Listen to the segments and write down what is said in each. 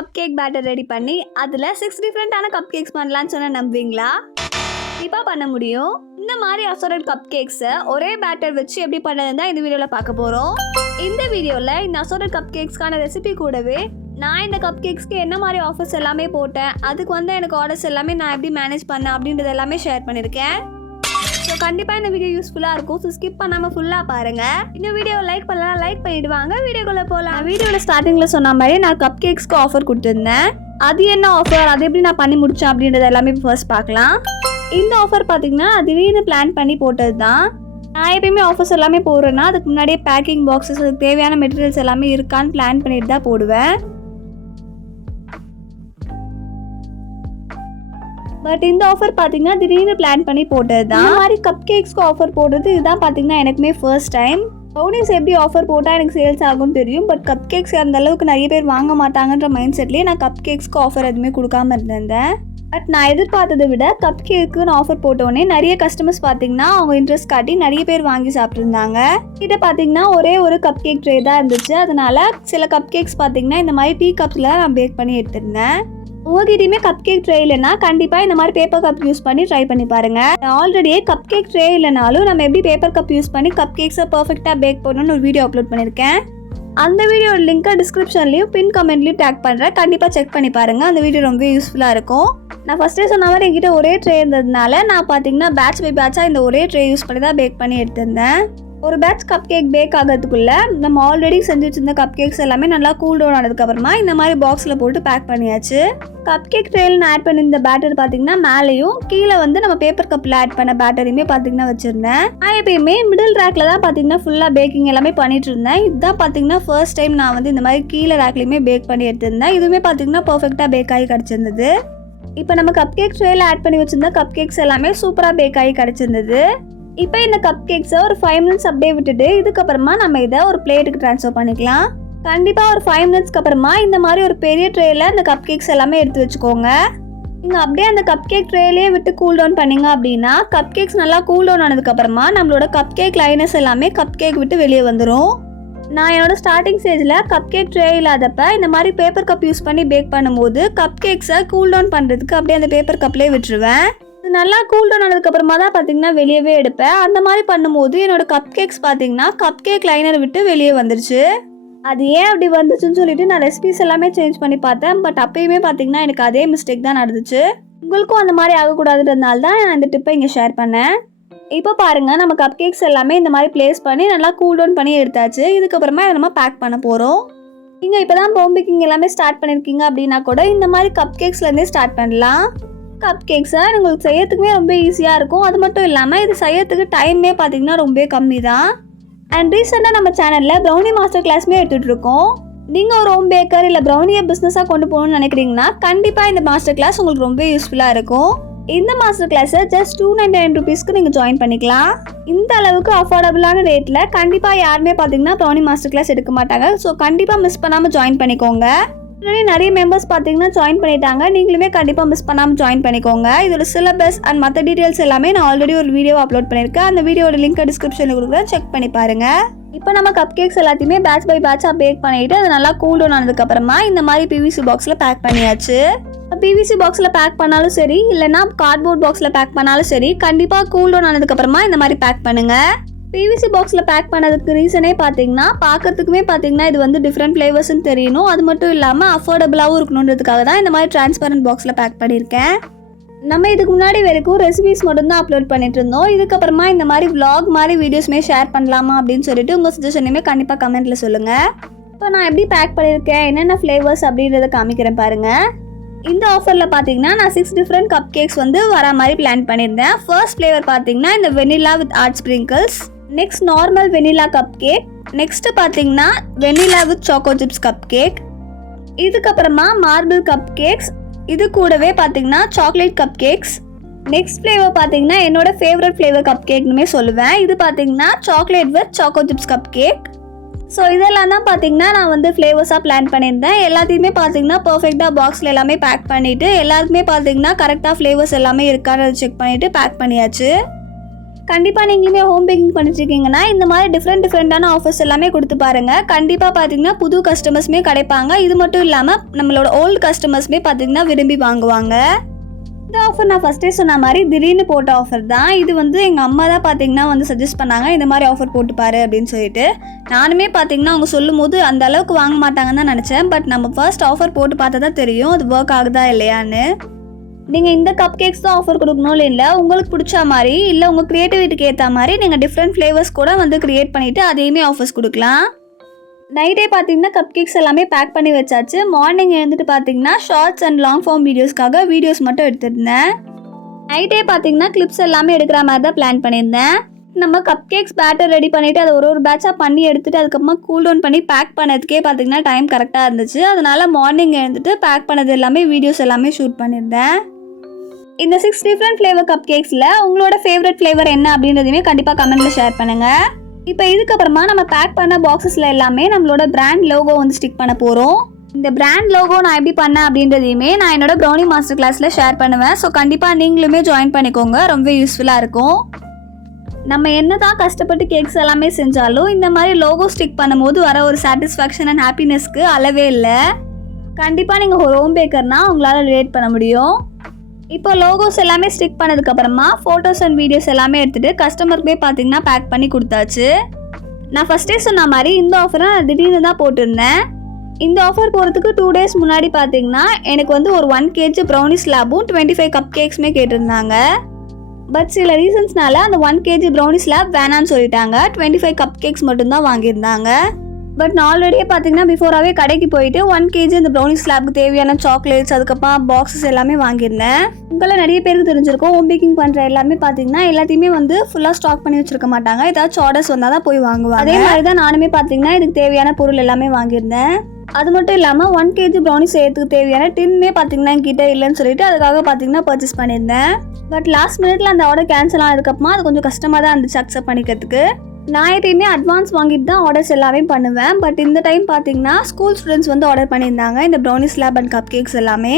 Cup cake batter ready பண்ணி அதில் 6 டிஃப்ரெண்ட்டான கப் கேக்ஸ் பண்ணலான்னு சொன்னால் நம்புவீங்களா? கண்டிப்பாக பண்ண முடியும். இந்த மாதிரி அசார்டட் கப் கேக்ஸை ஒரே பேட்டர் வச்சு எப்படி பண்ணதுன்னு தான் இந்த வீடியோவில் பார்க்க போகிறோம். இந்த வீடியோவில் இந்த அசார்டட் கப் கேக்ஸ்க்கான ரெசிபி கூடவே நான் இந்த கப் கேக்ஸ்க்கு என்ன மாதிரி ஆஃபர்ஸ் எல்லாமே போட்டேன், அதுக்கு வந்து எனக்கு ஆர்டர்ஸ் எல்லாமே நான் எப்படி மேனேஜ் பண்ணேன் அப்படின்றது எல்லாமே ஷேர் பண்ணியிருக்கேன். ஸோ கண்டிப்பாக இந்த வீடியோ யூஸ்ஃபுல்லாக இருக்கும். ஸோ ஸ்கிப் பண்ணாமல் ஃபுல்லாக பாருங்கள். இந்த வீடியோ லைக் பண்ணலாம், லைக் பண்ணிட்டு வாங்க வீடியோக்குள்ளே போகலாம். வீடியோவில் ஸ்டார்டிங்கில் சொன்ன மாதிரி நான் கப் கேக்ஸ்க்கு ஆஃபர் கொடுத்துருந்தேன். அது என்ன ஆஃபர், அது எப்படி நான் பண்ணி முடித்தேன் அப்படின்றது எல்லாமே ஃபர்ஸ்ட் பார்க்கலாம். இந்த ஆஃபர் பார்த்தீங்கன்னா திடீர்னு பிளான் பண்ணி போட்டது தான். நான் எப்பயுமே ஆஃபர்ஸ் எல்லாமே போடுறேன்னா அதுக்கு முன்னாடியே பேக்கிங் பாக்ஸஸ், அதுக்கு தேவையான மெட்டீரியல்ஸ் எல்லாமே இருக்கான்னு பிளான் பண்ணிட்டு தான் போடுவேன். பட் இந்த ஆஃபர் பார்த்தீங்கன்னா திடீர்னு பிளான் பண்ணி போட்டது தான். இந்த மாதிரி கப் கேக்ஸ்க்கு ஆஃபர் போடுறது இதுதான் பார்த்தீங்கன்னா எனக்குமே ஃபர்ஸ்ட் டைம். ப்ரௌனிஸ் எப்படி ஆஃபர் போட்டால் எனக்கு சேல்ஸ் ஆகும்னு தெரியும், பட் கப் கேக்ஸ் அந்த அளவுக்கு நிறைய பேர் வாங்க மாட்டாங்கன்ற மைண்ட் செட்லேயே நான் கப் கேக்ஸ்க்கு ஆஃபர் எதுவுமே கொடுக்காம இருந்தேன். பட் நான் எதிர்பார்த்ததை விட கப் கேக்குன்னு ஆஃபர் போட்டோடனே நிறைய கஸ்டமர்ஸ் பார்த்தீங்கன்னா அவங்க இன்ட்ரெஸ்ட் காட்டி நிறைய பேர் வாங்கி சாப்பிட்ருந்தாங்க. கிட்ட பார்த்தீங்கன்னா ஒரே ஒரு கப் கேக் ட்ரே தான் இருந்துச்சு. அதனால சில கப் கேக்ஸ் பார்த்தீங்கன்னா இந்த மாதிரி டீ கப்ஸில் நான் பேக் பண்ணி எடுத்திருந்தேன். உங்ககிட்டயுமே கப் கேக் ட்ரே இல்லைன்னா கண்டிப்பாக இந்த மாதிரி பேப்பர் கப் யூஸ் பண்ணி ட்ரை பண்ணி பாருங்க. ஆல்ரெடியே கப் கேக் ட்ரே இல்லைனாலும் நம்ம எப்படி பேப்பர் கப் யூஸ் பண்ணி கப் கேக்ஸை பர்ஃபெக்டாக பேக் பண்ணணும்னு ஒரு வீடியோ அப்லோட் பண்ணியிருக்கேன். அந்த வீடியோட லிங்க்கை டிஸ்கிரிப்ஷன்லையும் பின் கமெண்ட்லையும் டேக் பண்ணுறேன். கண்டிப்பாக செக் பண்ணி பாருங்க. அந்த வீடியோ ரொம்ப யூஸ்ஃபுல்லாக இருக்கும். நான் ஃபஸ்ட்டே சொன்ன மாதிரி என்கிட்ட ஒரே ட்ரே இருந்ததுனால நான் பார்த்தீங்கன்னா பேட்ச் பை பேட்சாக இந்த ஒரே ட்ரே யூஸ் பண்ணி தான் பேக் பண்ணி எடுத்திருந்தேன். ஒரு பேட்ச் கப் கேக் பேக் ஆகிறதுக்குள்ளே நம்ம ஆல்ரெடி செஞ்சு வச்சிருந்த கப் கேக்ஸ் எல்லாமே நல்லா கூல் டவுன் ஆனதுக்கப்புறமா இந்த மாதிரி பாக்ஸில் போட்டு பேக் பண்ணியாச்சு. கப் கேக் ட்ரேயில் நான் ஆட் பண்ணி இந்த பேட்டர் பார்த்தீங்கன்னா மேலேயும் கீழே வந்து நம்ம பேப்பர் கப்பில் ஆட் பண்ண பேட்டரையுமே பார்த்தீங்கன்னா வச்சுருந்தேன். நான் எப்பயுமே மிடில் ரேக்கில் தான் பார்த்தீங்கன்னா ஃபுல்லாக பேக்கிங் எல்லாமே பண்ணிட்டு இருந்தேன். இதுதான் பார்த்தீங்கன்னா ஃபர்ஸ்ட் டைம் நான் வந்து இந்த மாதிரி கீழே ரேக்லையுமே பேக் பண்ணி எடுத்திருந்தேன். இதுவுமே பார்த்தீங்கன்னா பர்ஃபெக்டாக பேக் ஆகி கிடச்சிருந்தது. இப்போ நம்ம கப் கேக் ட்ரேயில் ஆட் பண்ணி வச்சிருந்த கப் கேக்ஸ் எல்லாமே சூப்பராக பேக் ஆகி கிடச்சிருந்தது. இப்போ இந்த கப் கேக்ஸை ஒரு 5 மினிட்ஸ் அப்படியே விட்டுட்டு இதுக்கப்புறமா நம்ம இதை ஒரு பிளேட்டுக்கு ட்ரான்ஸ்ஃபர் பண்ணிக்கலாம். கண்டிப்பாக ஒரு 5 மினிட்ஸ்க்கு அப்புறமா இந்த மாதிரி ஒரு பெரிய ட்ரேயில் இந்த கப் கேக்ஸ் எல்லாமே எடுத்து வச்சுக்கோங்க. நீங்கள் அப்படியே அந்த கப் கேக் ட்ரேலேயே விட்டு கூல் டவுன் பண்ணிங்க அப்படின்னா கப் கேக்ஸ் நல்லா கூல் டவுன் ஆனதுக்கப்புறமா நம்மளோட கப் கேக் லைனஸ் எல்லாமே கப் கேக் விட்டு வெளியே வந்துடும். நான் என்னோட ஸ்டார்டிங் ஸ்டேஜில் கப் கேக் ட்ரே இல்லாதப்ப இந்த மாதிரி பேப்பர் கப் யூஸ் பண்ணி பேக் பண்ணும்போது கப் கேக்ஸை கூல் டவுன் பண்ணுறதுக்கு அப்படியே அந்த பேப்பர் கப்லேயே விட்டுருவேன். இது நல்லா கூல் டவுன் ஆனதுக்கப்புறமா தான் பார்த்தீங்கன்னா வெளியவே எடுப்பேன். அந்த மாதிரி பண்ணும்போது என்னோட கப் கேக்ஸ் பார்த்தீங்கன்னா கப் கேக் லைனர் விட்டு வெளியே வந்துருச்சு. அது ஏன் அப்படி வந்துச்சுன்னு சொல்லிட்டு நான் ரெசிபிஸ் எல்லாமே சேஞ்ச் பண்ணி பார்த்தேன். பட் அப்பயுமே பார்த்தீங்கன்னா எனக்கு அதே மிஸ்டேக் தான் நடந்துச்சு. உங்களுக்கும் அந்த மாதிரி ஆகக்கூடாதுன்றதுனால தான் நான் இந்த டிப்பை இங்கே ஷேர் பண்ணேன். இப்போ பாருங்கள், நம்ம கப் கேக்ஸ் எல்லாமே இந்த மாதிரி பிளேஸ் பண்ணி நல்லா கூல் டவுன் பண்ணி எடுத்தாச்சு. இதுக்கப்புறமா இதை நம்ம பேக் பண்ண போகிறோம். நீங்கள் இப்போ தான் ஹோம் பேக்கிங் எல்லாமே ஸ்டார்ட் பண்ணியிருக்கீங்க அப்படின்னா கூட இந்த மாதிரி கப் கேக்ஸ்லேருந்தே ஸ்டார்ட் பண்ணலாம். கப் கேக்ஸை உங்களுக்கு செய்யறதுக்குமே ரொம்ப ஈஸியாக இருக்கும். அது மட்டும் இல்லாமல் இது செய்யறதுக்கு டைமே பார்த்தீங்கன்னா ரொம்ப கம்மி தான். அண்ட் ரீசெண்டாக நம்ம சேனலில் ப்ரௌனி மாஸ்டர் கிளாஸுமே எடுத்துகிட்டு இருக்கோம். நீங்கள் ஒரு ஹோம் பேக்கர் இல்லை ப்ரௌனியை பிஸ்னஸாக கொண்டு போகணும்னு நினைக்கிறீங்கன்னா கண்டிப்பாக இந்த மாஸ்டர் கிளாஸ் உங்களுக்கு ரொம்ப யூஸ்ஃபுல்லாக இருக்கும். இந்த மாஸ்டர் கிளாஸை ஜஸ்ட் 299 ருபீஸ்க்கு நீங்கள் ஜாயின் பண்ணிக்கலாம். இந்த அளவுக்கு அஃபோர்டபுளான ரேட்டில் கண்டிப்பாக யாருமே பார்த்தீங்கன்னா ப்ரௌனி மாஸ்டர் கிளாஸ் எடுக்க மாட்டாங்க. ஸோ கண்டிப்பாக மிஸ் பண்ணாமல் ஜாயின் பண்ணிக்கோங்க. நிறைய மெம்பர்ஸ் பார்த்தீங்கன்னா ஜாயின் பண்ணிட்டாங்க. நீங்களுமே கண்டிப்பாக மிஸ் பண்ணாமல் ஜாயின் பண்ணிக்கோங்க. இதோட சிலபஸ் அண்ட் மற்ற டீட்டெயில்ஸ் எல்லாமே நான் ஆல்ரெடி ஒரு வீடியோ அப்லோட் பண்ணியிருக்கேன். அந்த வீடியோட லிங்க் டிஸ்கிரிப்ஷனில் கொடுக்குறேன், செக் பண்ணி பாருங்கள். இப்போ நம்ம கப் கேக்ஸ் எல்லாத்தையுமே பேட்ச் பை பேட்சாக பேக் பண்ணிவிட்டு அது நல்லா கூல் டவுன் ஆனதுக்கப்புறமா இந்த மாதிரி பிவிசி பாக்ஸில் பேக் பண்ணியாச்சு. பிவிசி பாக்ஸில் பேக் பண்ணாலும் சரி இல்லைனா கார்ட்போர்ட் பாக்ஸில் பேக் பண்ணாலும் சரி கண்டிப்பாக கூல் டவுன் ஆனதுக்கப்புறமா இந்த மாதிரி பேக் பண்ணுங்கள். பிவிசி பாக்ஸில் பேக் பண்ணதுக்கு ரீசனே பார்த்தீங்கன்னா பார்க்கறதுக்குமே பார்த்தீங்கன்னா இது வந்து டிஃப்ரெண்ட் ஃப்ளேவர்ஸ்ன்னு தெரியணும். அது மட்டும் இல்லாமல் அஃபோர்டபுளாகவும் இருக்கணுன்றதுக்காக தான் இந்த மாதிரி டிரான்ஸ்பரண்ட் பாக்ஸில் பேக் பண்ணியிருக்கேன். நம்ம இதுக்கு முன்னாடி வரைக்கும் ரெசிபிஸ் மட்டும்தான் அப்லோட் பண்ணிட்டு இருந்தோம். இதுக்கப்புறமா இந்த மாதிரி vlog மாதிரி வீடியோஸுமே ஷேர் பண்ணலாமா அப்படின்னு சொல்லிட்டு உங்கள் சஜஷனையுமே கண்டிப்பாக கமெண்ட்டில் சொல்லுங்கள். இப்போ நான் எப்படி பேக் பண்ணியிருக்கேன், என்னென்ன ஃப்ளேவர்ஸ் அப்படின்றத காமிக்கிறேன் பாருங்கள். இந்த ஆஃபரில் பார்த்தீங்கன்னா நான் 6 டிஃப்ரெண்ட் கப் கேக்ஸ் வந்து வர மாதிரி பிளான் பண்ணியிருந்தேன். ஃபர்ஸ்ட் ஃப்ளேவர் பார்த்தீங்கன்னா இந்த vanilla with art sprinkles, next normal vanilla cupcake, next பார்த்தீங்கன்னா vanilla with choco chips cupcake, இதுக்கப்புறமா மார்பிள் கப் கேக்ஸ், இது கூடவே பார்த்தீங்கன்னா chocolate cupcakes. Next flavour பார்த்தீங்கன்னா என்னோட ஃபேவரட் ஃப்ளேவர் கப் கேக்னுமே சொல்லுவேன். இது பார்த்தீங்கன்னா chocolate with choco chips cupcake. So இதெல்லாம் தான் பார்த்தீங்கன்னா நான் வந்து ஃப்ளேவர்ஸாக பிளான் பண்ணியிருந்தேன். எல்லாத்தையுமே பார்த்தீங்கன்னா பர்ஃபெக்டாக பாக்ஸில் எல்லாமே பேக் பண்ணிவிட்டு எல்லாருக்குமே பார்த்தீங்கன்னா கரெக்டாக ஃப்ளேவர்ஸ் எல்லாமே இருக்கான்னு செக் பண்ணிவிட்டு பேக் பண்ணியாச்சு. கண்டிப்பாக நீங்களுமே ஹோம் பேக்கிங் பண்ணிட்டு இருக்கீங்கன்னா இந்த மாதிரி டிஃப்ரெண்டான ஆஃபர்ஸ் எல்லாமே கொடுத்து பாருங்கள். கண்டிப்பாக பார்த்தீங்கன்னா புது கஸ்டமர்ஸுமே கிடைப்பாங்க. இது மட்டும் இல்லாமல் நம்மளோட ஓல்டு கஸ்டமர்ஸுமே பார்த்தீங்கன்னா விரும்பி வாங்குவாங்க. இந்த ஆஃபர் நான் ஃபஸ்ட்டே சொன்ன மாதிரி திடீர்னு போட்ட ஆஃபர் தான். இது வந்து எங்கள் அம்மா தான் பார்த்தீங்கன்னா வந்து சஜஸ்ட் பண்ணாங்க, இந்த மாதிரி ஆஃபர் போட்டுப்பாரு அப்படின்னு சொல்லிட்டு. நானுமே பார்த்தீங்கன்னா அவங்க சொல்லும் போது அந்த அளவுக்கு வாங்க மாட்டாங்கன்னு தான் நினச்சேன். பட் நம்ம ஃபர்ஸ்ட் ஆஃபர் போட்டு பார்த்தா தான் தெரியும் அது ஒர்க் ஆகுதா இல்லையான்னு. நீங்கள் இந்த கப் கேக்ஸ் தான் ஆஃபர் கொடுக்கணும் இல்லை, உங்களுக்கு பிடிச்ச மாதிரி இல்லை உங்கள் க்ரியேட்டிவிட்டிக்கு ஏற்ற மாதிரி நீங்கள் டிஃப்ரெண்ட் ஃப்ளேவர்ஸ் கூட வந்து க்ரியேட் பண்ணிவிட்டு அதையுமே ஆஃபர்ஸ் கொடுக்கலாம். நைட்டே பார்த்தீங்கன்னா கப் கேக்ஸ் எல்லாமே பேக் பண்ணி வச்சாச்சு. மார்னிங் எழுந்துட்டு பார்த்தீங்கன்னா ஷார்ட்ஸ் அண்ட் லாங் ஃபார்ம் வீடியோஸ்க்காக வீடியோஸ் மட்டும் எடுத்துருந்தேன். நைட்டே பார்த்தீங்கன்னா கிளிப்ஸ் எல்லாமே எடுக்கிற மாதிரி தான் பிளான் பண்ணியிருந்தேன். நம்ம கப் கேக்ஸ் பேட்டர் ரெடி பண்ணிவிட்டு அதை ஒரு பேட்சாக பண்ணி எடுத்துகிட்டு அதுக்கப்புறமா கூல் டவுன் பண்ணி பேக் பண்ணதுக்கே பார்த்தீங்கன்னா டைம் கரெக்டாக இருந்துச்சு. அதனால் மார்னிங் எழுந்துட்டு பேக் பண்ணது எல்லாமே வீடியோஸ் எல்லாமே ஷூட் பண்ணியிருந்தேன். இந்த 6 டிஃப்ரெண்ட் ஃப்ளேவர் கப் கேக்ஸில் உங்களோட ஃபேவரட் ஃப்ளேவர் என்ன அப்படின்றதையுமே கண்டிப்பாக கமெண்ட்டில் ஷேர் பண்ணுங்கள். இப்போ இதுக்கப்புறமா நம்ம பேக் பண்ண பாக்ஸஸில் எல்லாமே நம்மளோட பிராண்ட் லோகோ வந்து ஸ்டிக் பண்ண போகிறோம். இந்த பிராண்ட் லோகோ நான் எப்படி பண்ணேன் அப்படின்றதையுமே நான் என்னோட ப்ரௌனி மாஸ்டர் கிளாஸில் ஷேர் பண்ணுவேன். ஸோ கண்டிப்பாக நீங்களுமே ஜாயின் பண்ணிக்கோங்க, ரொம்ப யூஸ்ஃபுல்லாக இருக்கும். நம்ம என்ன தான் கஷ்டப்பட்டு கேக்ஸ் எல்லாமே செஞ்சாலும் இந்த மாதிரி லோகோ ஸ்டிக் பண்ணும்போது வர ஒரு சாட்டிஸ்ஃபேக்ஷன் அண்ட் ஹாப்பினஸ்க்கு அளவே இல்லை. கண்டிப்பாக நீங்கள் ஒரு ஹோம் பேக்கர்னால் உங்களால் ரிலேட் பண்ண முடியும். இப்போ லோகோஸ் எல்லாமே ஸ்டிக் பண்ணதுக்கப்புறமா ஃபோட்டோஸ் அண்ட் வீடியோஸ் எல்லாமே எடுத்துகிட்டு கஸ்டமருக்கே பார்த்தீங்கன்னா பேக் பண்ணி கொடுத்தாச்சு. நான் ஃபஸ்ட்டே சொன்ன மாதிரி இந்த ஆஃபரை நான் திடீர்னு தான் போட்டிருந்தேன். இந்த ஆஃபர் போகிறதுக்கு 2 days முன்னாடி பார்த்தீங்கன்னா எனக்கு வந்து ஒரு 1 kg ப்ரௌனி ஸ்லாபும் 25 கப் கேக்ஸுமே கேட்டிருந்தாங்க. பட் சில ரீசன்ஸ்னால அந்த 1 kg ப்ரௌனி ஸ்லாப் வேணான்னு சொல்லிட்டாங்க. 25 கப் கேக்ஸ் மட்டும்தான் வாங்கியிருந்தாங்க. பட் நான் ஆல்ரெடியே பார்த்தீங்கன்னா பிஃபோராகவே கடைக்கு போயிட்டு 1 kg இந்த ப்ரௌனி ஸ்லாப்க்கு தேவையான சாக்லேட்ஸ் அதுக்கப்புறம் பாக்ஸஸ் எல்லாமே வாங்கியிருந்தேன். உங்களை நிறைய பேருக்கு தெரிஞ்சிருக்கும், ஹோம் பேக்கிங் பண்ணுற எல்லாமே பார்த்தீங்கன்னா எல்லாத்தையுமே வந்து ஃபுல்லாக ஸ்டாக் பண்ணி வச்சிருக்க மாட்டாங்க. ஏதாச்சும் ஆர்டர்ஸ் வந்தால் தான் போய் வாங்குவாங்க. அதே மாதிரி தான் நானுமே பார்த்தீங்கன்னா இதுக்கு தேவையான பொருள் எல்லாமே வாங்கியிருந்தேன். அது மட்டும் இல்லாமல் 1 kg ப்ரௌனி செய்யறதுக்கு தேவையான டின்மே பார்த்தீங்கன்னா என்கிட்ட இல்லைன்னு சொல்லிட்டு அதுக்காக பார்த்தீங்கன்னா பர்ச்சேஸ் பண்ணியிருந்தேன். பட் லாஸ்ட் மினிட்ல அந்த ஆர்டர் கேன்சல் ஆனதுக்கப்புறமா அது கொஞ்சம் கஷ்டமாக தான் இருந்துச்சு அக்செப்ட் பண்ணிக்கிறதுக்கு. நான் எப்பயுமே அட்வான்ஸ் வாங்கிட்டு தான் ஆர்டர்ஸ் எல்லாமே பண்ணுவேன். பட் இந்த டைம் பார்த்தீங்கன்னா ஸ்கூல் ஸ்டூடெண்ட்ஸ் வந்து ஆர்டர் பண்ணியிருந்தாங்க இந்த brownie slab and cup cakes எல்லாமே.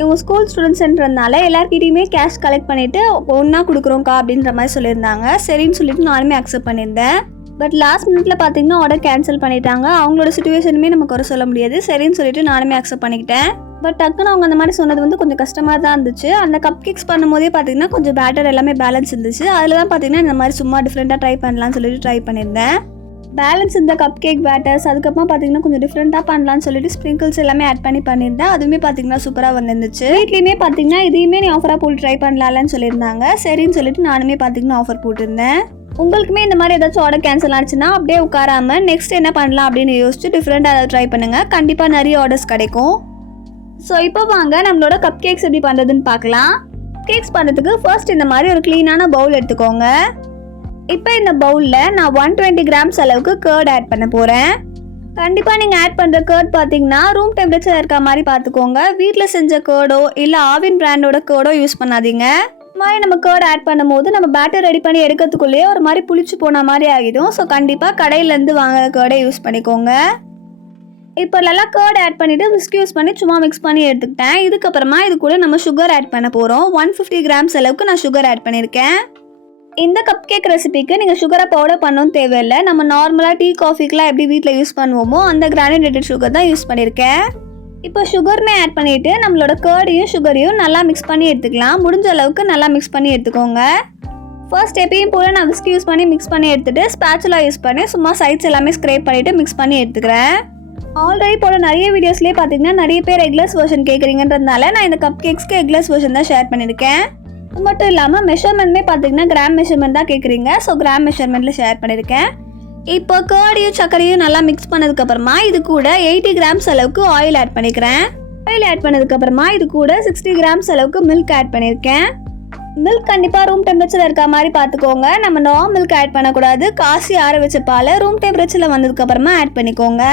இவங்க ஸ்கூல் ஸ்டூடெண்ட்ஸ்ன்றதுனால எல்லாருக்கிட்டையுமே கேஷ் கலெக்ட் பண்ணிவிட்டு ஒன்றா கொடுக்குறோங்க்கா அப்படின்ற மாதிரி சொல்லியிருந்தாங்க. சரின்னு சொல்லிட்டு நானுமே அக்செப்ட் பண்ணியிருந்தேன். பட் லாஸ்ட் மினிட்ல பார்த்தீங்கன்னா ஆர்டர் கேன்சல் பண்ணிட்டாங்க. அவங்களோட சிச்சுவேஷனுமே நம்ம குறை சொல்ல முடியாது. சரின்னு சொல்லிட்டு நானுமே அக்செப்ட் பண்ணிக்கிட்டேன். பட் டக்குன்னு அவங்க அந்த மாதிரி சொன்னது வந்து கொஞ்சம் கஷ்டமாக தான் இருந்துச்சு. அந்த கப் கேக்ஸ் பண்ணும்போதே பார்த்தீங்கன்னா கொஞ்சம் பேட்டர் எல்லாமே பேலன்ஸ் இருந்துச்சு. அதில் தான் பார்த்தீங்கன்னா இந்த மாதிரி சும்மா டிஃப்ரெண்ட்டாக ட்ரை பண்ணலான்னு சொல்லிட்டு ட்ரை பண்ணியிருந்தேன். பேலன்ஸ் இந்த கப் கேக் பேட்டர்ஸ் அதுக்கப்புறம் பார்த்தீங்கன்னா கொஞ்சம் டிஃப்ரெண்ட்டாக பண்ணலான்னு சொல்லிட்டு ஸ்ப்ரிங்கிள்ஸ் எல்லாமே ஆட் பண்ணியிருந்தேன். அதுவுமே பார்த்தீங்கன்னா சூப்பராக வந்துருந்துச்சு. வீட்லேயுமே பார்த்தீங்கன்னா இதையுமே நீ ஆஃபராக போட்டு ட்ரை பண்ணலாம்னு சொல்லியிருந்தாங்க. சரின்னு சொல்லிட்டு நானுமே பார்த்தீங்கன்னா ஆஃபர் போட்டிருந்தேன். உங்களுக்குமே இந்த மாதிரி ஏதாச்சும் ஆர்டர் கேன்சல் ஆச்சுன்னா அப்படியே உட்காராமல் நெக்ஸ்ட் என்ன பண்ணலாம் அப்படின்னு யோசிச்சு டிஃப்ரெண்ட்டாக ஏதாவது ட்ரை பண்ணுங்கள். கண்டிப்பாக நிறைய ஆர்டர்ஸ் கிடைக்கும். ஸோ இப்போ வாங்க நம்மளோட கப் கேக்ஸ் எப்படி பண்ணுறதுன்னு பார்க்கலாம். கேக்ஸ் பண்ணுறதுக்கு ஃபர்ஸ்ட் இந்த மாதிரி ஒரு க்ளீனான பவுல் எடுத்துக்கோங்க. இப்போ இந்த பவுலில் நான் 120 grams அளவுக்கு கர்ட் ஆட் பண்ண போகிறேன். கண்டிப்பாக நீங்கள் ஆட் பண்ணுற கர்ட் பார்த்தீங்கன்னா ரூம் டெம்பரேச்சர் இருக்க மாதிரி பார்த்துக்கோங்க. வீட்டில் செஞ்ச கர்டோ இல்லை ஆவின் பிராண்டோட கர்டோ யூஸ் பண்ணாதீங்க. இந்த மாதிரி நம்ம கர்ட் ஆட் பண்ணும்போது நம்ம பேட்டர் ரெடி பண்ணி எடுக்கிறதுக்குள்ளேயே ஒரு மாதிரி புளிச்சு போன மாதிரி ஆகிடும். ஸோ கண்டிப்பாக கடையிலேருந்து வாங்குற கர்டை யூஸ் பண்ணிக்கோங்க. இப்போ நல்லா கர்ட் ஆட் பண்ணிவிட்டு விஸ்க் யூஸ் பண்ணி சும்மா மிக்ஸ் பண்ணி எடுத்துக்கிட்டேன். இதுக்கப்புறமா இது கூட நம்ம சுகர் ஆட் பண்ண போகிறோம். 150 grams அளவுக்கு நான் சுகர் ஆட் பண்ணியிருக்கேன். இந்த கப் கேக் ரெசிபிக்கு நீங்கள் சுகரை பவுடர் பண்ணவும் தேவையில்லை. நம்ம நார்மலாக டீ காஃபிக்கெலாம் எப்படி வீட்டில் யூஸ் பண்ணுவோமோ அந்த கிரானுலேட்டட் சுகர் தான் யூஸ் பண்ணியிருக்கேன். இப்போ சுகருமே ஆட் பண்ணிவிட்டு நம்மளோட கர்டையும் சுகரையும் நல்லா மிக்ஸ் பண்ணி எடுத்துக்கலாம். முடிஞ்ச அளவுக்கு நல்லா மிக்ஸ் பண்ணி எடுத்துக்கோங்க. ஃபர்ஸ்ட் எப்பயும் போல் நான் விஸ்க் யூஸ் பண்ணி மிக்ஸ் பண்ணி எடுத்துகிட்டு ஸ்பேச்சுலா யூஸ் பண்ணி சும்மா சைட்ஸ் எல்லாமே ஸ்க்ரேப் பண்ணிவிட்டு மிக்ஸ் பண்ணி எடுத்துக்கிறேன். ஆல்ரெடி போல நிறைய வீடியோஸ்லேயே பார்த்தீங்கன்னா நிறைய பேர் எக்லெஸ் வெர்ஷன் கேட்குறீங்கன்றதுனால நான் இந்த கப் கேக்ஸ்க்கு எக்லெஸ் வெர்ஷன் தான் ஷேர் பண்ணியிருக்கேன். அது மட்டும் இல்லாமல் மெஷர்மெண்ட்மே பார்த்தீங்கன்னா கிராம் மெஷர்மெண்ட் தான் கேட்குறீங்க. ஸோ கிராம் மெஷர்மெண்ட்டில் ஷேர் பண்ணியிருக்கேன். இப்போ கர்டையும் சர்க்கரையும் நல்லா மிக்ஸ் பண்ணதுக்கப்புறமா இது கூட 80 grams அளவுக்கு ஆயில் ஆட் பண்ணிக்கிறேன். ஆயில் ஆட் பண்ணதுக்கப்புறமா இது கூட 60 grams அளவுக்கு மில்க் ஆட் பண்ணியிருக்கேன். மில்க் கண்டிப்பாக ரூம் டெம்பரேச்சரில் இருக்க மாதிரி பார்த்துக்கோங்க. நம்ம நார்மல் மில்க் ஆட் பண்ணக்கூடாது. காசி ஆற வச்ச பாலை ரூம் டெம்பரேச்சரில் வந்ததுக்கப்புறமா ஆட் பண்ணிக்கோங்க.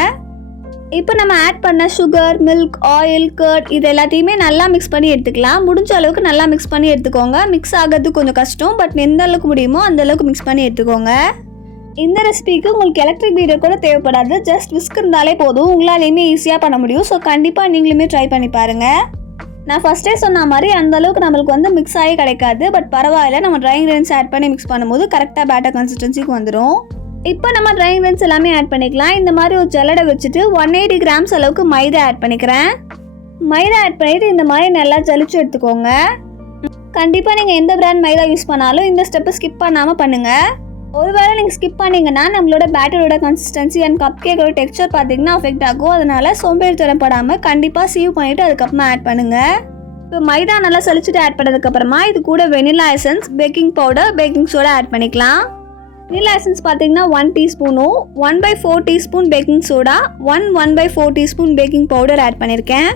இப்போ நம்ம ஆட் பண்ண சுகர், மில்க், ஆயில், கர்ட் இது எல்லாத்தையுமே நல்லா மிக்ஸ் பண்ணி எடுத்துக்கலாம். முடிஞ்ச அளவுக்கு நல்லா மிக்ஸ் பண்ணி எடுத்துக்கோங்க. மிக்ஸ் ஆகிறது கொஞ்சம் கஷ்டம், பட் எந்த அளவுக்கு முடியுமோ அந்த அளவுக்கு மிக்ஸ் பண்ணி எடுத்துக்கோங்க. இந்த ரெசிபிக்கு உங்களுக்கு எலக்ட்ரிக் பீட்டர் கூட தேவைப்படாது. ஜஸ்ட் விஸ்க் இருந்தாலே போதும், உங்களாலேயுமே ஈஸியாக பண்ண முடியும். ஸோ கண்டிப்பாக நீங்களுமே ட்ரை பண்ணி பாருங்கள். நான் ஃபஸ்ட்டே சொன்ன மாதிரி அந்த அளவுக்கு நம்மளுக்கு வந்து மிக்ஸ் ஆகி கிடைக்காது. பட் பரவாயில்ல, நம்ம ட்ரை இன்க்ரீடியன்ஸ் ஆட் பண்ணி மிக்ஸ் பண்ணும்போது கரெக்டாக பேட்டர் கன்சிஸ்டன்சிக்கு வந்துடும். இப்போ நம்ம ட்ரை இன்க்ரீடியன்ஸ் எல்லாமே ஆட் பண்ணிக்கலாம். இந்த மாதிரி ஒரு ஜல்லடை வச்சுட்டு 180 கிராம்ஸ் அளவுக்கு மைதா ஆட் பண்ணிக்கிறேன். மைதா ஆட் பண்ணிவிட்டு இந்த மாதிரி நல்லா ஜலிச்சு எடுத்துக்கோங்க. கண்டிப்பாக நீங்கள் எந்த பிராண்ட் மைதா யூஸ் பண்ணாலும் இந்த ஸ்டெப்பை ஸ்கிப் பண்ணாமல் பண்ணுங்கள். ஒருவேளை நீங்கள் ஸ்கிப் பண்ணிங்கன்னா நம்மளோட பேட்டரோட கன்சிஸ்டன்சி அண்ட் கப் கேக்கோட டெக்ஸ்சர் பார்த்தீங்கன்னா அஃபெக்ட் ஆகும். அதனால் சோம்பேறித்தனப்படாமல் கண்டிப்பாக சீவ் பண்ணிவிட்டு அதுக்கப்புறமா ஆட் பண்ணுங்கள். இப்போ மைதா நல்லா சலிச்சுட்டு ஆட் பண்ணதுக்கப்புறமா இது கூட vanilla essence, baking powder, baking soda add பண்ணிக்கலாம். வெனிலா எசன்ஸ் பார்த்தீங்கன்னா 1 டீஸ்பூனும் 1/4 teaspoon baking soda, 1/4 teaspoon baking powder add பண்ணியிருக்கேன்.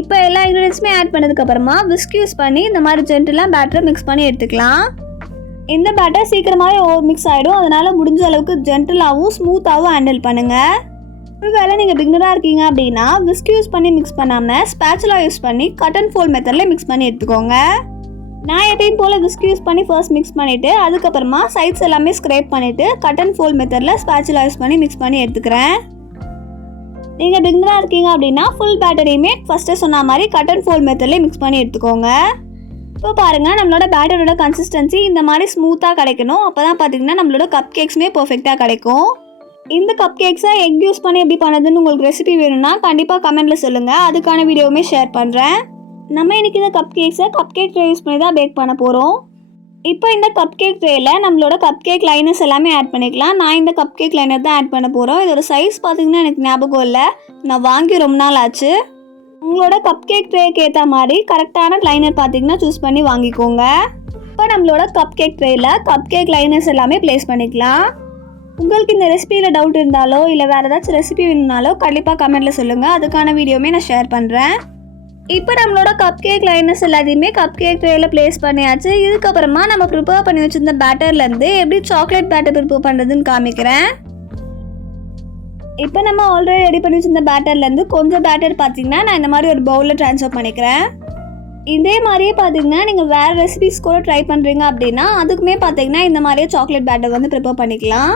இப்போ எல்லா இன்க்ரீடியன்ஸுமே ஆட் பண்ணதுக்கப்புறமா விஸ்க் யூஸ் பண்ணி இந்த மாதிரி ஜென்டலாக பேட்டரை மிக்ஸ் பண்ணி எடுத்துக்கலாம். இந்த பேட்டர் சீக்கிரமாகவே ஓவர் மிக்ஸ் ஆகிடும். அதனால் முடிஞ்ச அளவுக்கு ஜென்டலாகவும் ஸ்மூத்தாகவும் ஹேண்டில் பண்ணுங்கள். ஒருவேளை நீங்கள் பிகினராக இருக்கீங்க அப்படின்னா விஸ்க் யூஸ் பண்ணி மிக்ஸ் பண்ணாமல் ஸ்பேச்சுலா யூஸ் பண்ணி கட் அண்ட் ஃபோல்ட் மெத்தடில் மிக்ஸ் பண்ணி எடுத்துக்கோங்க. நான் எப்பயும் போல் விஸ்க் யூஸ் பண்ணி ஃபர்ஸ்ட் மிக்ஸ் பண்ணிவிட்டு அதுக்கப்புறமா சைட்ஸ் எல்லாமே ஸ்க்ரேப் பண்ணிவிட்டு கட் அண்ட் ஃபோல்ட் மெத்தடில் ஸ்பேச்சுலா யூஸ் பண்ணி மிக்ஸ் பண்ணி எடுத்துக்கிறேன். நீங்கள் பிகினராக இருக்கீங்க அப்படின்னா ஃபுல் பேட்டரையுமே ஃபஸ்ட்டு சொன்ன மாதிரி கட் அண்ட் ஃபோல்ட் மெத்தட்லேயே மிக்ஸ் பண்ணி எடுத்துக்கோங்க. இப்போ பாருங்கள், நம்மளோட பேட்டரோட கன்சிஸ்டன்சி இந்த மாதிரி ஸ்மூத்தாக கிடைக்கணும். அப்போ தான் பார்த்தீங்கன்னா நம்மளோட கப் கேக்ஸுமே பர்ஃபெக்டாக கிடைக்கும். இந்த கப் கேக்ஸை எக் யூஸ் பண்ணி எப்படி பண்ணுறதுன்னு உங்களுக்கு ரெசிபி வேணும்னா கண்டிப்பாக கமெண்ட்டில் சொல்லுங்கள். அதுக்கான வீடியோவுமே ஷேர் பண்ணுறேன். நம்ம இன்றைக்கி இந்த கப் கேக் ட்ரே யூஸ் பண்ணி தான் பேக் பண்ண போகிறோம். இப்போ இந்த கப் கேக் ட்ரேயில் நம்மளோட கப் கேக் லைனர்ஸ் எல்லாமே ஆட் பண்ணிக்கலாம். நான் இந்த கப் கேக் லைனர் தான் ஆட் பண்ண போகிறோம். இதோட சைஸ் பார்த்தீங்கன்னா எனக்கு ஞாபகம் இல்லை, நான் வாங்கி ரொம்ப நாள் ஆச்சு. உங்களோட கப் கேக் ட்ரேக்கு ஏற்ற மாதிரி கரெக்டான லைனர் பார்த்தீங்கன்னா சூஸ் பண்ணி வாங்கிக்கோங்க. இப்போ நம்மளோட கப் கேக் ட்ரேயில் கப் கேக் லைனர்ஸ் எல்லாமே ப்ளேஸ் பண்ணிக்கலாம். உங்களுக்கு இந்த ரெசிபியில் டவுட் இருந்தாலோ இல்லை வேறு ஏதாச்சும் ரெசிபி வேணும்னாலோ கண்டிப்பாக கமெண்ட்டில் சொல்லுங்கள். அதுக்கான வீடியோவுமே நான் ஷேர் பண்ணுறேன். இப்போ நம்மளோட கப் கேக் லைனர்ஸ் எல்லாத்தையுமே கப் கேக் ட்ரேயில் ப்ளேஸ் பண்ணியாச்சு. இதுக்கப்புறமா நம்ம ப்ரிப்பேர் பண்ணி வச்சுருந்த பேட்டர்லேருந்து எப்படி சாக்லேட் பேட்டர் ப்ரிப்பேர் பண்ணுறதுன்னு காமிக்கிறேன். இப்போ நம்ம ஆல்ரெடி ரெடி பண்ணி வச்சுருந்த பேட்டர்லேருந்து கொஞ்சம் பேட்டர் பார்த்தீங்கன்னா நான் இந்த மாதிரி ஒரு பவுலில் ட்ரான்ஸ்ஃபர் பண்ணிக்கிறேன். இதே மாதிரியே பார்த்தீங்கன்னா நீங்கள் வேறு ரெசிபிஸ் கூட ட்ரை பண்ணுறீங்க அப்படின்னா அதுக்குமே பார்த்தீங்கன்னா இந்த மாதிரியே சாக்லேட் பேட்டர் வந்து ப்ரிப்பேர் பண்ணிக்கலாம்.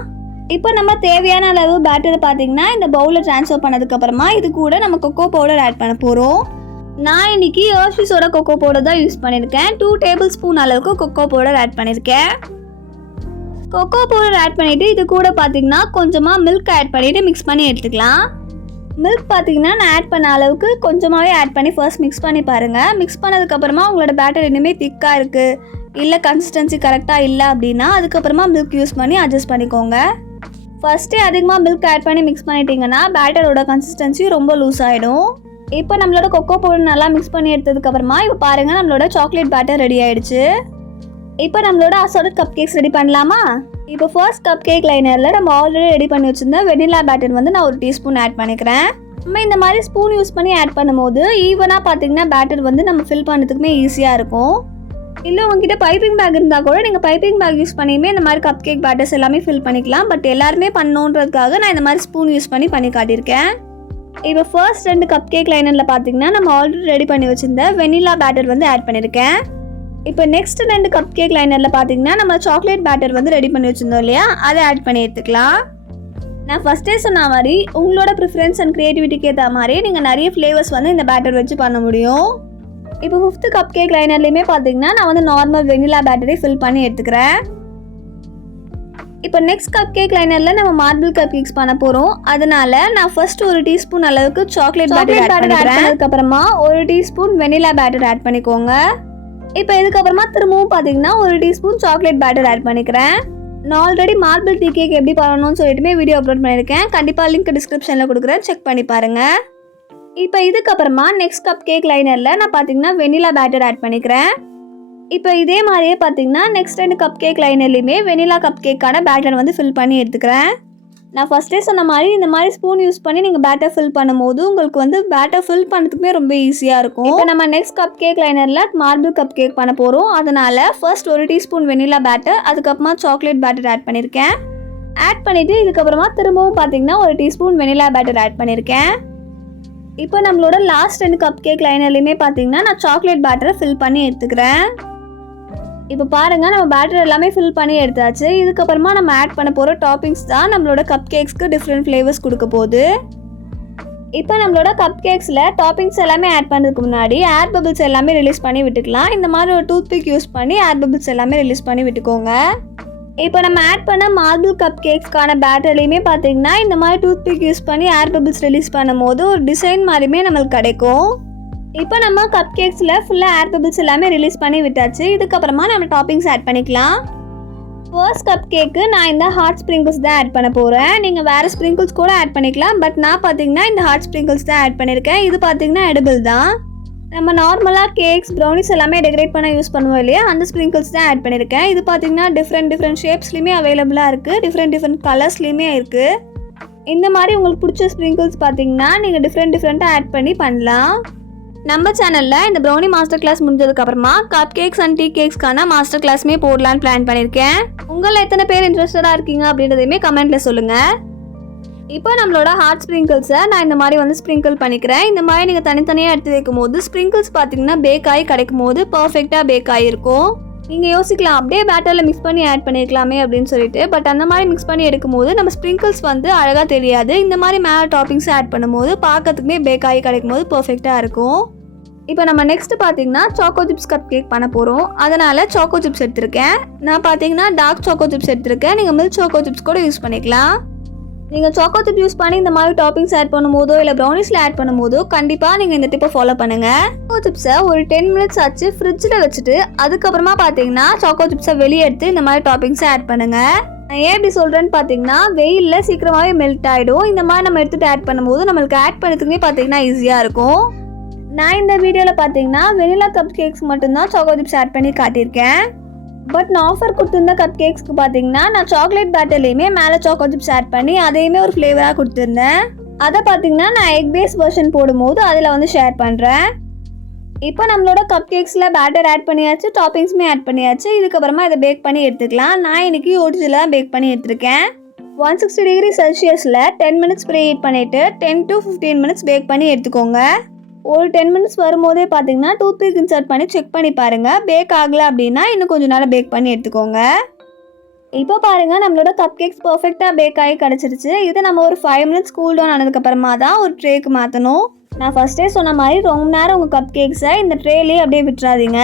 இப்போ நம்ம தேவையான அளவு பேட்டரை பார்த்தீங்கன்னா இந்த பவுலில் ட்ரான்ஸ்ஃபர் பண்ணதுக்கப்புறமா இது கூட நம்ம கொக்கோ பவுடர் ஆட் பண்ண போகிறோம். நான் இன்றைக்கி ஹெர்ஷீஸோட கொக்கோ பவுடர் தான் யூஸ் பண்ணியிருக்கேன். 2 டேபிள் ஸ்பூன் அளவுக்கு கொக்கோ பவுடர் ஆட் பண்ணியிருக்கேன். கொக்கோ பவுடர் ஆட் பண்ணிவிட்டு இது கூட பார்த்தீங்கன்னா கொஞ்சமாக மில்க் ஆட் பண்ணிவிட்டு மிக்ஸ் பண்ணி எடுத்துக்கலாம். மில்க் பார்த்தீங்கன்னா நான் ஆட் பண்ண அளவுக்கு கொஞ்சமாகவே ஆட் பண்ணி ஃபர்ஸ்ட் மிக்ஸ் பண்ணி பாருங்கள். மிக்ஸ் பண்ணதுக்கப்புறமா உங்களோட பேட்டர் இன்னுமே திக்காக இருக்குது இல்லை கன்சிஸ்டன்சி கரெக்டாக இல்லை அப்படின்னா அதுக்கப்புறமா மில்க் யூஸ் பண்ணி அட்ஜஸ்ட் பண்ணிக்கோங்க. ஃபஸ்ட்டே அதிகமாக மில்க் ஆட் பண்ணி மிக்ஸ் பண்ணிட்டீங்கன்னா பேட்டரோட கன்சிஸ்டன்சி ரொம்ப லூஸ் ஆகிடும். இப்போ நம்மளோட கொக்கோ பவுடர் நல்லா மிக்ஸ் பண்ணி எடுத்ததுக்கப்புறமா இப்போ பாருங்கள் நம்மளோட சாக்லேட் பேட்டர் ரெடி ஆகிடுச்சு. இப்போ நம்மளோட அசார்டட் கப் கேக்ஸ் ரெடி பண்ணலாமா? இப்போ ஃபர்ஸ்ட் கப் கேக் லைனரில் நம்ம ஆல்ரெடி ரெடி பண்ணி வச்சுருந்த வெனிலா பேட்டர் வந்து நான் 1 டீஸ்பூன் ஆட் பண்ணிக்கிறேன். நம்ம இந்த மாதிரி ஸ்பூன் யூஸ் பண்ணி ஆட் பண்ணும்போது ஈவனாக பார்த்தீங்கன்னா பேட்டர் வந்து நம்ம ஃபில் பண்ணுறதுக்குமே ஈஸியாக இருக்கும். இல்லை உங்ககிட்ட பைப்பிங் பேக் இருந்தால் கூட நீங்கள் பைப்பிங் பேக் யூஸ் பண்ணியுமே இந்த மாதிரி கப் கேக் பேட்டர்ஸ் எல்லாமே ஃபில் பண்ணிக்கலாம். பட் எல்லாருமே பண்ணணுன்றதுக்காக நான் இந்த மாதிரி ஸ்பூன் யூஸ் பண்ணி காட்டியிருக்கேன். இப்போ ஃபர்ஸ்ட் 2 கப் கேக் லைனரில் பார்த்தீங்கன்னா நம்ம ஆல்ரெடி ரெடி பண்ணி வச்சுருந்த வெனிலா பேட்டர் வந்து ஆட் பண்ணியிருக்கேன். இப்போ நெக்ஸ்ட் 2 கப் கேக் லைனரில் பார்த்தீங்கன்னா நம்ம சாக்லேட் பேட்டர் வந்து ரெடி பண்ணி வச்சுருந்தோம் இல்லையா, அதை ஆட் பண்ணி எடுத்துக்கலாம். நான் ஃபஸ்ட்டே சொன்ன மாதிரி உங்களோட ப்ரிஃபரன்ஸ் அண்ட் க்ரியேட்டிவிட்டிக்கு ஏற்ற மாதிரி நீங்கள் நிறைய ஃப்ளேவர்ஸ் வந்து இந்த பேட்டர் வச்சு பண்ண முடியும். இப்போ 5th கப் கேக் லைனர்லையுமே பார்த்தீங்கன்னா நான் வந்து நார்மல் வெனிலா பேட்டரை ஃபில் பண்ணி எடுத்துக்கிறேன். இப்போ நெக்ஸ்ட் கப் கேக் லைனரில் நம்ம மார்பிள் கப் கேக்ஸ் பண்ண போகிறோம். அதனால நான் ஃபர்ஸ்ட் 1 டீஸ்பூன் அளவுக்கு சாக்லேட் பேட்டர் ஆட் பண்ணிக்கிறேன். அதுக்கப்புறமா 1 டீஸ்பூன் வெனிலா பேட்டர் ஆட் பண்ணிக்கோங்க. இப்போ இதுக்கப்புறமா திரும்பவும் பார்த்தீங்கன்னா 1 டீஸ்பூன் சாக்லேட் பேட்டர் ஆட் பண்ணிக்கிறேன். நான் ஆல்ரெடி மார்பிள் டீ கேக் எப்படி பண்ணணும்னு சொல்லிட்டுமே வீடியோ அப்லோட் பண்ணியிருக்கேன். கண்டிப்பாக லிங்க் டிஸ்கிரிப்ஷனில் கொடுக்குறேன், செக் பண்ணி பாருங்கள். இப்போ இதுக்கப்புறமா நெக்ஸ்ட் கப் கேக் லைனரில் நான் பார்த்தீங்கன்னா வெனிலா பேட்டர் ஆட் பண்ணிக்கிறேன். இப்போ இதே மாதிரியே பார்த்தீங்கன்னா நெக்ஸ்ட் 2 கப் கேக் லைனர்லையுமே வெனிலா கப் கேக்கான பேட்டர் வந்து ஃபில் பண்ணி எடுத்துக்கிறேன். நான் ஃபஸ்ட்டே சொன்ன மாதிரி இந்த மாதிரி ஸ்பூன் யூஸ் பண்ணி நீங்கள் பேட்டர் ஃபில் பண்ணும்போது உங்களுக்கு வந்து பேட்டர் ஃபில் பண்ணுறதுக்குமே ரொம்ப ஈஸியாக இருக்கும். இப்போ நம்ம நெக்ஸ்ட் கப் கேக் லைனரில் மார்பிள் கப் கேக் பண்ண போகிறோம். அதனால் ஃபர்ஸ்ட் 1 டீஸ்பூன் வெனிலா பேட்டர், அதுக்கப்புறமா சாக்லேட் பேட்டர் ஆட் பண்ணியிருக்கேன். ஆட் பண்ணிவிட்டு இதுக்கப்புறமா திரும்பவும் பார்த்தீங்கன்னா 1 டீஸ்பூன் வெனிலா பேட்டர் ஆட் பண்ணியிருக்கேன். இப்போ நம்மளோட லாஸ்ட் 2 கப் கேக் லைனர்லையுமே பார்த்தீங்கன்னா நான் சாக்லேட் பேட்டரை ஃபில் பண்ணி எடுத்துக்கிறேன். இப்போ பாருங்கள் நம்ம பேட்டர் எல்லாமே ஃபில் பண்ணி எடுத்தாச்சு. இதுக்கப்புறமா நம்ம ஆட் பண்ண போகிற டாப்பிங்ஸ் தான் நம்மளோட கப் கேக்ஸ்க்கு டிஃப்ரெண்ட் ஃப்ளேவர்ஸ் கொடுக்க போகுது. இப்போ நம்மளோட கப் கேக்ஸில் டாப்பிங்ஸ் எல்லாமே ஆட் பண்ணுறதுக்கு முன்னாடி ஏர் பபிள்ஸ் எல்லாமே ரிலீஸ் பண்ணி விட்டுக்கலாம். இந்த மாதிரி ஒரு டூத்பிக் யூஸ் பண்ணி ஏர் பபிள்ஸ் எல்லாமே ரிலீஸ் பண்ணி விட்டுக்கோங்க. இப்போ நம்ம ஆட் பண்ண மார்பிள் கப் கேக்ஸ்க்கான பேட்டர்லையுமே பார்த்தீங்கன்னா இந்த மாதிரி டூத்பிக் யூஸ் பண்ணி ஏர் பபிள்ஸ் ரிலீஸ் பண்ணும் போது ஒரு டிசைன் மாதிரியுமே நம்மளுக்கு கிடைக்கும். இப்போ நம்ம கப் கேக்ஸில் ஃபுல்லாக ஏர் பபிள்ஸ் எல்லாமே ரிலீஸ் பண்ணி விட்டாச்சு. இதுக்கப்புறமா நம்ம டாப்பிங்ஸ் ஆட் பண்ணிக்கலாம். ஃபர்ஸ்ட் கப் கேக்கு நான் இந்த ஹாட் ஸ்ப்ரிங்கிள்ஸ் தான் ஆட் பண்ண போகிறேன். நீங்கள் வேறு ஸ்ப்ரிங்கிள்ஸ் கூட ஆட் பண்ணிக்கலாம். பட் நான் பார்த்தீங்கன்னா இந்த ஹாட் ஸ்ப்ரிங்கிள்ஸ் தான் ஆட் பண்ணியிருக்கேன். இது பார்த்தீங்கன்னா எடிபிள் தான். நம்ம நார்மலாக கேக்ஸ் ப்ரௌனிஸ் எல்லாமே டெக்கரேட் பண்ண யூஸ் பண்ணுவோம் இல்லையா, அந்த ஸ்ப்ரிங்கிள்ஸ் தான் ஆட் பண்ணியிருக்கேன். இது பார்த்தீங்கன்னா டிஃப்ரெண்ட் ஷேப்ஸ்லையுமே அவைலபிளாக இருக்குது, டிஃப்ரெண்ட் கலர்ஸ்லையுமே இருக்குது. இந்த மாதிரி உங்களுக்கு பிடிச்ச ஸ்ப்ரிங்கிள்ஸ் பார்த்தீங்கன்னா நீங்கள் டிஃப்ரெண்ட்டாக ஆட் பண்ணலாம். நம்ம சேனலில் இந்த ப்ரௌனி மாஸ்டர் கிளாஸ் முடிஞ்சதுக்கப்புறமா கப் கேக்ஸ் அண்ட் டீ கேக்ஸ்க்கான மாஸ்டர் கிளாஸுமே போடலான்னு பிளான் பண்ணியிருக்கேன். உங்களில் எத்தனை பேர் இன்ட்ரெஸ்டடாக இருக்கீங்க அப்படின்றதையுமே கமெண்ட்டில் சொல்லுங்கள். இப்போ நம்மளோட ஹாட் ஸ்ப்ரிங்கிள்ஸை நான் இந்த மாதிரி வந்து ஸ்ப்ரிங்கிள் பண்ணிக்கிறேன். இந்த மாதிரி நீங்கள் தனித்தனியாக எடுத்து வைக்கும் போது ஸ்ப்ரிங்கிள்ஸ் பார்த்தீங்கன்னா பேக் ஆகி கிடைக்கும் போது பர்ஃபெக்டாக பேக் ஆகிருக்கும். நீங்கள் யோசிக்கலாம் அப்படியே பேட்டரில் மிக்ஸ் பண்ணி ஆட் பண்ணியிருக்கலாமே அப்படின்னு சொல்லிட்டு. பட் அந்த மாதிரி மிக்ஸ் பண்ணி எடுக்கும் போது நம்ம ஸ்ப்ரிங்கிள்ஸ் வந்து அழகாக தெரியாது. இந்த மாதிரி மேலே டாப்பிங்ஸ் ஆட் பண்ணும்போது பார்க்கறதுக்குமே பேக் ஆகி கிடைக்கும் போது பர்ஃபெக்டாக இருக்கும். இப்போ நம்ம நெக்ஸ்ட் பார்த்தீங்கன்னா சாக்கோ சிப்ஸ் கப் கேக் பண்ண போகிறோம். அதனால் சாக்கோ சிப்ஸ் எடுத்திருக்கேன். நான் பார்த்தீங்கன்னா டார்க் சாக்கோ சிப்ஸ் எடுத்திருக்கேன். நீங்கள் மில்க் சாக்கோ சிப்ஸ் கூட யூஸ் பண்ணிக்கலாம். நீங்கள் சாக்கோ சிப் யூஸ் பண்ணி இந்த மாதிரி டாப்பிங்ஸ் ஆட் பண்ணும்போதோ இல்லை ப்ரௌனிஸில் ஆட் பண்ணும்போதோ கண்டிப்பாக நீங்கள் இந்த டிப்பை ஃபாலோ பண்ணுங்கள். சாக்கோ சிப்ஸை ஒரு 10 மினிட்ஸ் ஆச்சு ஃப்ரிட்ஜில் வச்சுட்டு அதுக்கப்புறமா பார்த்தீங்கன்னா சாக்கோ சிப்ஸை வெளியே எடுத்து இந்த மாதிரி டாப்பிங்ஸை ஆட் பண்ணுங்கள். நான் ஏன் இப்படி சொல்கிறேன்னு பார்த்தீங்கன்னா வெயிலில் சீக்கிரமாகவே மெல்ட் ஆகிடும். இந்த மாதிரி நம்ம எடுத்துகிட்டு ஆட் பண்ணும்போது நம்மளுக்கு ஆட் பண்ணுறதுக்குமே பார்த்தீங்கன்னா ஈஸியாக இருக்கும். நான் இந்த வீடியோவில் பார்த்தீங்கன்னா வெனிலா கப் கேக்ஸ் மட்டும்தான் சாக்கோ சிப்ஸ் ஆட் பண்ணி காட்டியிருக்கேன். பட் நான் ஆஃபர் கொடுத்துருந்த கப் கேக்ஸ்க்கு பார்த்தீங்கன்னா நான் சாக்லேட் பேட்டர்லையுமே மேலே சாக்கோ சிப்ஸ் ஆட் பண்ணி அதையுமே ஒரு ஃப்ளேவராக கொடுத்துருந்தேன். அதை பார்த்தீங்கன்னா நான் எக் பேஸ் வெர்ஷன் போடும்போது அதில் வந்து ஷேர் பண்ணுறேன். இப்போ நம்மளோட கப் கேக்ஸில் பேட்டர் ஆட் பண்ணியாச்சு, டாப்பிங்ஸுமே ஆட் பண்ணியாச்சு. இதுக்கப்புறமா இதை பேக் பண்ணி எடுத்துக்கலாம். நான் இன்றைக்கி ஓடிஜில் பேக் பண்ணி எடுத்துருக்கேன். 160 டிகிரி செல்சியஸில் 10 மினிட்ஸ் ப்ரீ ஹீட் பண்ணிவிட்டு 10 to 15 மினிட்ஸ் பேக் பண்ணி எடுத்துக்கோங்க. ஒரு 10 மினிட்ஸ் வரும்போதே பார்த்தீங்கன்னா டூத்பிக் இன்சர்ட் பண்ணி செக் பண்ணி பாருங்கள். பேக் ஆகலை அப்படின்னா இன்னும் கொஞ்சம் நேரம் பேக் பண்ணி எடுத்துக்கோங்க. இப்போ பாருங்கள் நம்மளோட கப் கேக்ஸ் பர்ஃபெக்டாக பேக் ஆகி கிடச்சிருச்சு. இதை நம்ம ஒரு 5 மினிட்ஸ் கூல் டவுன் ஆனதுக்கப்புறமா தான் ஒரு ட்ரேக்கு மாற்றணும். நான் ஃபஸ்ட்டே சொன்ன மாதிரி ரொம்ப நேரம் உங்கள் கப் கேக்ஸை இந்த ட்ரேலேயே அப்படியே விட்டுறாதீங்க.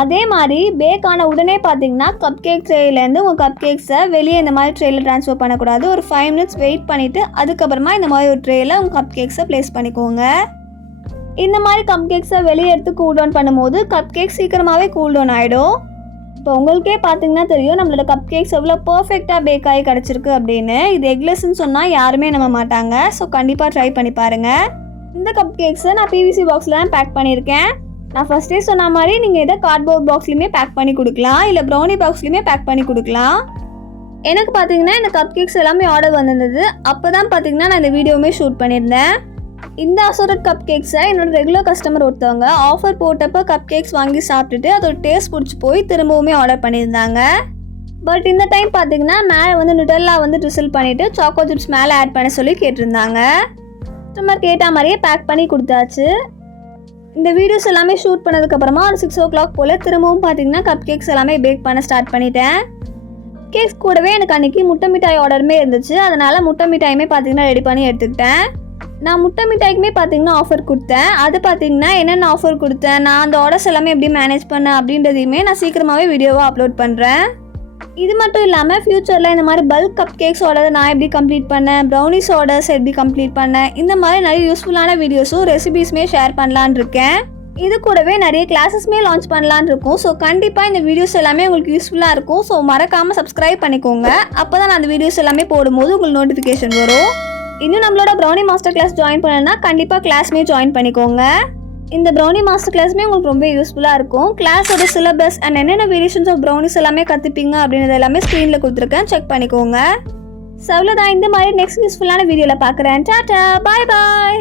அதே மாதிரி பேக் ஆன உடனே பார்த்தீங்கன்னா கப் கேக் ட்ரேலேருந்து உங்கள் கப் கேக்ஸை வெளியே இந்த மாதிரி ட்ரேயில் ட்ரான்ஸ்ஃபர் பண்ணக்கூடாது. ஒரு 5 மினிட்ஸ் வெயிட் பண்ணிவிட்டு அதுக்கப்புறமா இந்த மாதிரி ஒரு ட்ரேயில் உங்கள் கப் கேக்ஸை ப்ளேஸ் பண்ணிக்கோங்க. இந்த மாதிரி கப் கேக்ஸை வெளியே எடுத்து கூல் டவுன் பண்ணும்போது கப் கேக் சீக்கிரமாகவே கூல் டவுன் ஆகிடும். இப்போ உங்களுக்கே பார்த்தீங்கன்னா தெரியும் நம்மளோட கப் கேக்ஸ் எவ்வளோ பர்ஃபெக்டாக பேக் ஆகி கிடச்சிருக்கு அப்படின்னு. இது எக்லெஸ்ன்னு சொன்னால் யாருமே நம்ப மாட்டாங்க. ஸோ கண்டிப்பாக ட்ரை பண்ணி பாருங்கள். இந்த கப் கேக்ஸை நான் பிவிசி பாக்ஸில் தான் பேக் பண்ணியிருக்கேன். நான் ஃபஸ்ட்டே சொன்ன மாதிரி நீங்கள் இதை கார்ட்போர்ட் பாக்ஸ்லையுமே பேக் பண்ணி கொடுக்கலாம், இல்லை ப்ரௌனி பாக்ஸ்லையுமே பேக் பண்ணி கொடுக்கலாம். எனக்கு பார்த்தீங்கன்னா இந்த கப் கேக்ஸ் எல்லாமே ஆர்டர் வந்திருந்தது. அப்போ தான் பார்த்தீங்கன்னா நான் இந்த வீடியோவுமே ஷூட் பண்ணியிருந்தேன். இந்த அசோர்டட் கப் கேக்ஸை என்னோட ரெகுலர் கஸ்டமர் ஒருத்தவங்க ஆஃபர் போட்டப்போ கப் கேக்ஸ் வாங்கி சாப்பிட்டுட்டு அதோட டேஸ்ட் பிடிச்சி போய் திரும்பவுமே ஆர்டர் பண்ணியிருந்தாங்க. பட் இந்த டைம் பார்த்தீங்கன்னா மேலே வந்து நுடெல்லா வந்து ட்ரிசில் பண்ணிவிட்டு சாக்கோ சிப்ஸ் மேலே ஆட் பண்ண சொல்லி கேட்டிருந்தாங்க. கஸ்டமர் கேட்ட மாதிரியே பேக் பண்ணி கொடுத்தாச்சு. இந்த வீடியோஸ் எல்லாமே ஷூட் பண்ணதுக்கப்புறமா ஒரு 6 o'clock போல் திரும்பவும் பார்த்தீங்கன்னா கப் கேக்ஸ் எல்லாமே பேக் பண்ண ஸ்டார்ட் பண்ணிட்டேன். கேக்ஸ் கூடவே எனக்கு அன்றைக்கி முட்டை மிட்டாய் ஆர்டருமே இருந்துச்சு. அதனால் முட்டை மிட்டாயுமே பார்த்தீங்கன்னா ரெடி பண்ணி எடுத்துக்கிட்டேன். நான் முட்டை மிட்டாய்க்குமே பார்த்தீங்கன்னா ஆஃபர் கொடுத்தேன். அது பார்த்தீங்கன்னா என்னென்ன ஆஃபர் கொடுத்தேன், நான் அந்த ஆர்டர்ஸ் எல்லாமே எப்படி மேனேஜ் பண்ணேன் அப்படின்றதையுமே நான் சீக்கிரமாகவே வீடியோவாக அப்லோட் பண்ணுறேன். இது மட்டும் இல்லாமல் ஃப்யூச்சரில் இந்த மாதிரி பல்க் கப் கேக்ஸ் ஆர்டர் நான் எப்படி கம்ப்ளீட் பண்ணேன், ப்ரௌனிஸ் ஆர்டர்ஸ் எப்படி கம்ப்ளீட் பண்ணேன், இந்த மாதிரி நிறைய யூஸ்ஃபுல்லான வீடியோஸும் ரெசிபீஸுமே ஷேர் பண்ணலான் இருக்கேன். இது கூடவே நிறைய கிளாஸஸ்மே லான்ச் பண்ணலான்னு இருக்கும். ஸோ கண்டிப்பாக இந்த வீடியோஸ் எல்லாமே உங்களுக்கு யூஸ்ஃபுல்லாக இருக்கும். ஸோ மறக்காமல் சப்ஸ்கிரைப் பண்ணிக்கோங்க. அப்போ தான் நான் அந்த வீடியோஸ் எல்லாமே போடும்போது உங்களுக்கு நோட்டிஃபிகேஷன் வரும். இன்னும் நம்மளோட ப்ரௌனி மாஸ்டர் கிளாஸ் ஜாயின் பண்ணணும்னா கண்டிப்பாக கிளாஸ்மே ஜாயின் பண்ணிக்கோங்க. இந்த ப்ரௌனி மாஸ்டர் கிளாஸ்மே உங்களுக்கு ரொம்ப யூஸ்ஃபுல்லாக இருக்கும். கிளாஸோட சிலபஸ் அண்ட் என்னென்ன வேரியேஷன்ஸ் ஆஃப் ப்ரௌனிஸ் எல்லாமே கற்றுப்பீங்க அப்படின்றது எல்லாமே ஸ்க்ரீனில் கொடுத்துருக்கேன், செக் பண்ணிக்கோங்க. அவ்வளோதான், இந்த மாதிரி நெக்ஸ்ட் யூஸ்ஃபுல்லான வீடியோவில் பார்க்குறேன். டாடா, பாய் பாய்.